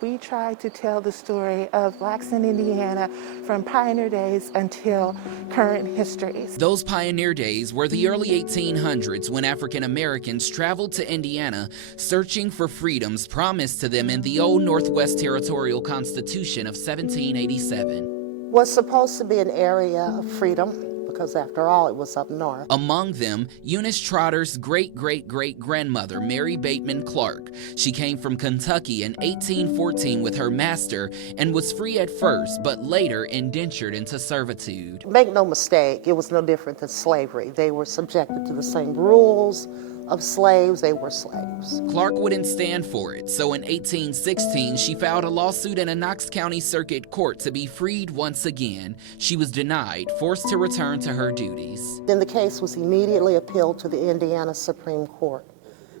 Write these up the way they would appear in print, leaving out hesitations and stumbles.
We try to tell the story of Blacks in Indiana from pioneer days until current histories. Those pioneer days were the early 1800s when African Americans traveled to Indiana searching for freedoms promised to them in the old Northwest Territorial Constitution of 1787. Was supposed to be an area of freedom, because after all, it was up north. Among them, Eunice Trotter's great-great-great-grandmother, Mary Bateman Clark. She came from Kentucky in 1814 with her master and was free at first, but later indentured into servitude. Make no mistake, it was no different than slavery. They were subjected to the same rules of slaves. They were slaves. Clark wouldn't stand for it, so in 1816 she filed a lawsuit in a Knox County Circuit Court to be freed once again. She was denied, forced to return to her duties. Then the case was immediately appealed to the Indiana Supreme Court,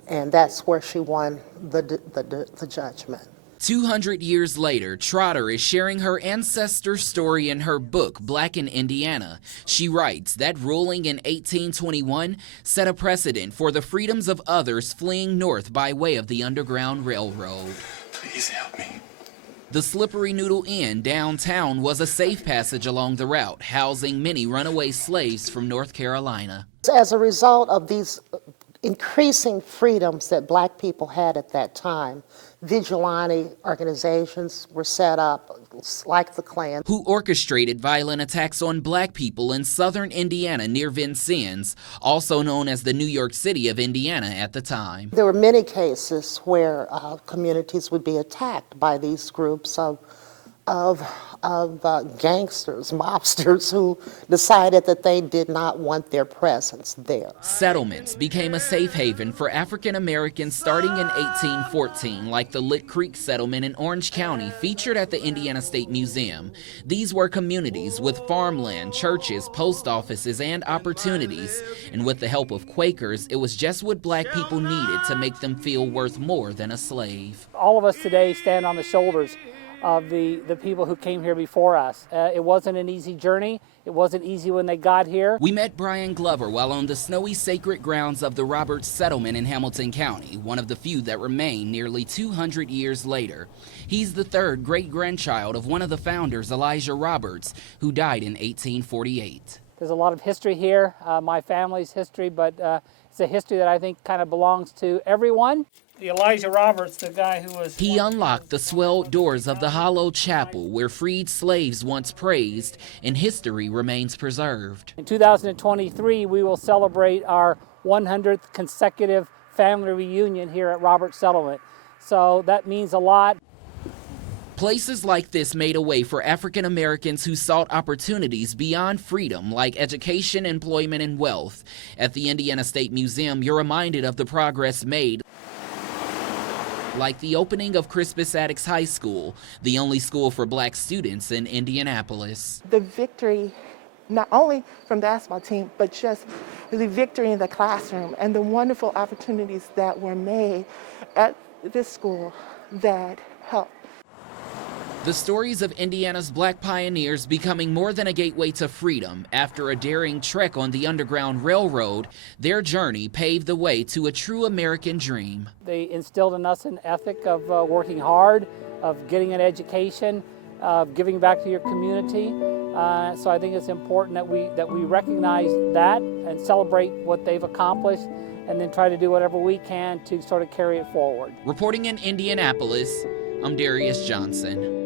and that's where she won the judgment. 200 years later, Trotter is sharing her ancestor story in her book, Black in Indiana. She writes that ruling in 1821 set a precedent for the freedoms of others fleeing north by way of the Underground Railroad. Please help me. The Slippery Noodle Inn downtown was a safe passage along the route, housing many runaway slaves from North Carolina. As a result of these increasing freedoms that Black people had at that time, vigilante organizations were set up, like the Klan, who orchestrated violent attacks on Black people in southern Indiana near Vincennes, also known as the New York City of Indiana at the time. There were many cases where communities would be attacked by these groups of gangsters, mobsters, who decided that they did not want their presence there. Settlements became a safe haven for African Americans starting in 1814, like the Lick Creek settlement in Orange County, featured at the Indiana State Museum. These were communities with farmland, churches, post offices, and opportunities. And with the help of Quakers, it was just what Black people needed to make them feel worth more than a slave. All of us today stand on the shoulders of the people who came here before us. It wasn't an easy journey. It wasn't easy when they got here. We met Brian Glover while on the snowy sacred grounds of the Roberts Settlement in Hamilton County, one of the few that remain nearly 200 years later. He's the third great-grandchild of one of the founders, Elijah Roberts, who died in 1848. There's a lot of history here, my family's history, but it's a history that I think kind of belongs to everyone. Elijah Roberts, the guy who was... He unlocked the swelled doors of the Hollow Chapel where freed slaves once praised, and history remains preserved. In 2023, we will celebrate our 100th consecutive family reunion here at Roberts Settlement. So that means a lot. Places like this made a way for African Americans who sought opportunities beyond freedom, like education, employment, and wealth. At the Indiana State Museum, you're reminded of the progress made, like the opening of Crispus Attucks High School, the only school for Black students in Indianapolis. The victory, not only from the basketball team, but just the victory in the classroom and the wonderful opportunities that were made at this school that helped. The stories of Indiana's Black pioneers becoming more than a gateway to freedom. After a daring trek on the Underground Railroad, their journey paved the way to a true American dream. They instilled in us an ethic of working hard, of getting an education, of giving back to your community. So I think it's important that we recognize that and celebrate what they've accomplished, and then try to do whatever we can to sort of carry it forward. Reporting in Indianapolis, I'm Darius Johnson.